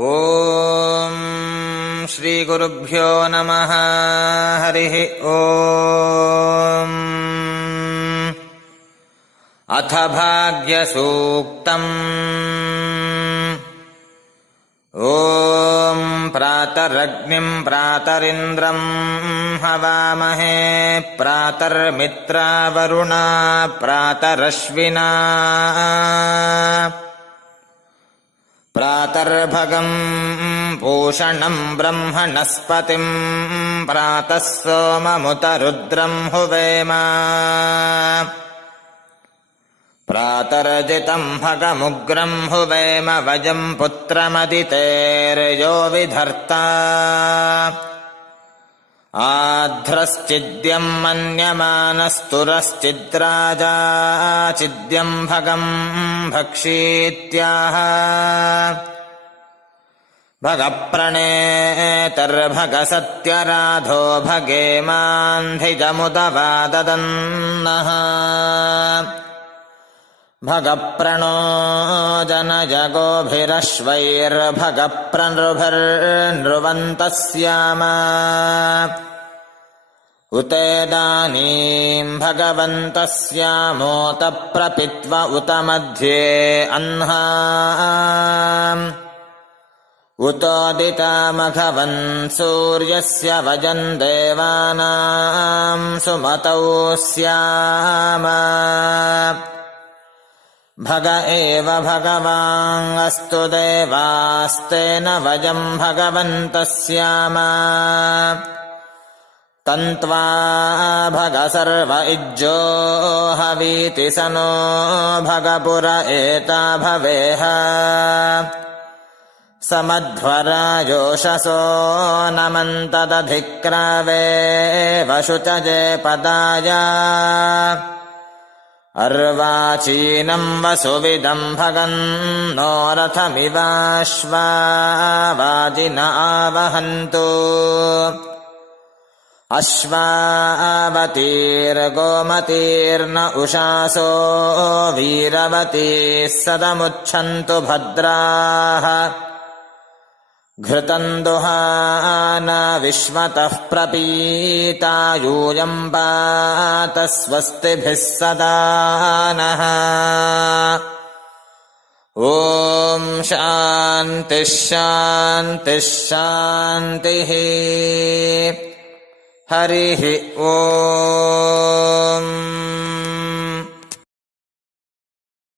ಓಂ ಶ್ರೀ ಗುರುಭ್ಯೋ ನಮಃ. ಹರಿ ಓಂ. ಅಥ ಭಾಗ್ಯಸೂಕ್ತಂ. ಓಂ ಪ್ರಾತರಗ್ನಿಂ ಪ್ರಾತರಿಂದ್ರಂ ಹವಾಮಹೇ ಪ್ರಾತರ್ಮಿತ್ರಾವರುಣಾ ಪ್ರಾತರಶ್ವಿನಾ ಪ್ರಾತರ್ಭಗಂ ಪೂಷಣಂ ಬ್ರಹ್ಮಣಸ್ಪತಿಂ ಪ್ರಾತಃ ಸೋಮಮುತ ರುದ್ರಂ ಹುವೇಮ ಪ್ರಾತರಜಿತಂ ಭಗಮುಗ್ರಂ ಹುವೇಮ ವಜಂ ಪುತ್ರಮದಿತೇರ್ಯೋ ವಿಧರ್ತಾ ಆಧ್ರಶ್ಚಿದ್ಯಂ ಮನ್ಯಮಾನಸ್ತುರಶ್ಚಿದ್ರಾಜಾ ಚಿದ್ಯಂ ಭಗಂ ಭಕ್ಷೀತ್ಯಾಹ ಭಗಪ್ರಣೇತರ್ಭಗಸತ್ಯರಾಧೋ ಭಗೇಮಾನ್ಧಿಜಮುದವಾದದನ್ನಃ ಭಗಪ್ರಣೋ ಜನಜಗೋಭಿರಶ್ವೈರ್ಭಗಪ್ರನೃಭಿರ್ನೃವಂತಸ್ಯಾಮ ಉತೇದಾನೀಂ ಭಗವಂತಸ್ಯಾಮೋತ ಪ್ರಪಿತ್ವ ಉತ ಮಧ್ಯೆ ಅಹ್ನಾಂ ಉತೋದಿತಾಮಘವನ್ ಸೂರ್ಯಸ್ಯ ವಜನ್ ದೇವಾನಾಂ ಸುಮತೌ ಸ್ಯಾಮ ಭಗ ಏವ ಭಗವಾನ್ ದೇವಾಸ್ತೇನ ವಜಂ ಭಗವಂತಸ್ಯಾಮ ತಂತ್ವಾ ಭಗ ಸರ್ವ ಇಜ್ಜೋ ಹವೀತಿ ಸನೋ ಭಗಪುರ ಏತಾ ಭವೇಹ ಸಮಧ್ವರಾಜೋಷಸೋ ನಮಂತದಧಿಕ್ರವೇ ವಶುಚಜೆ ಪದಾಯ ಅರ್ವಾಚೀನಂ ವಸುವಿದಂ ಭಗನ್ನೋ ರಥಮಿವಾಶ್ವಾ ವಾಜಿನ ಆವಹಂತು ಅಶ್ವಾವತೀರ್ಗೋಮತೀರ್ನ ಉಷಾಸೋ ವೀರವತೀಃ ಸದಮುಚ್ಛಂತು ಭದ್ರಾಃ ಘೃತಂ ದುಹಾನ ವಿಶ್ವತಃ ಪ್ರಪೀತಾ ಯೂಯಂ ಪಾತ ಸ್ವಸ್ತಿಭಿಃ ಸದಾ ನಃ. ಓಂ ಶಾಂತಿ ಶಾಂತಿ ಶಾಂತಿ. ಹರಿ ಓಂ.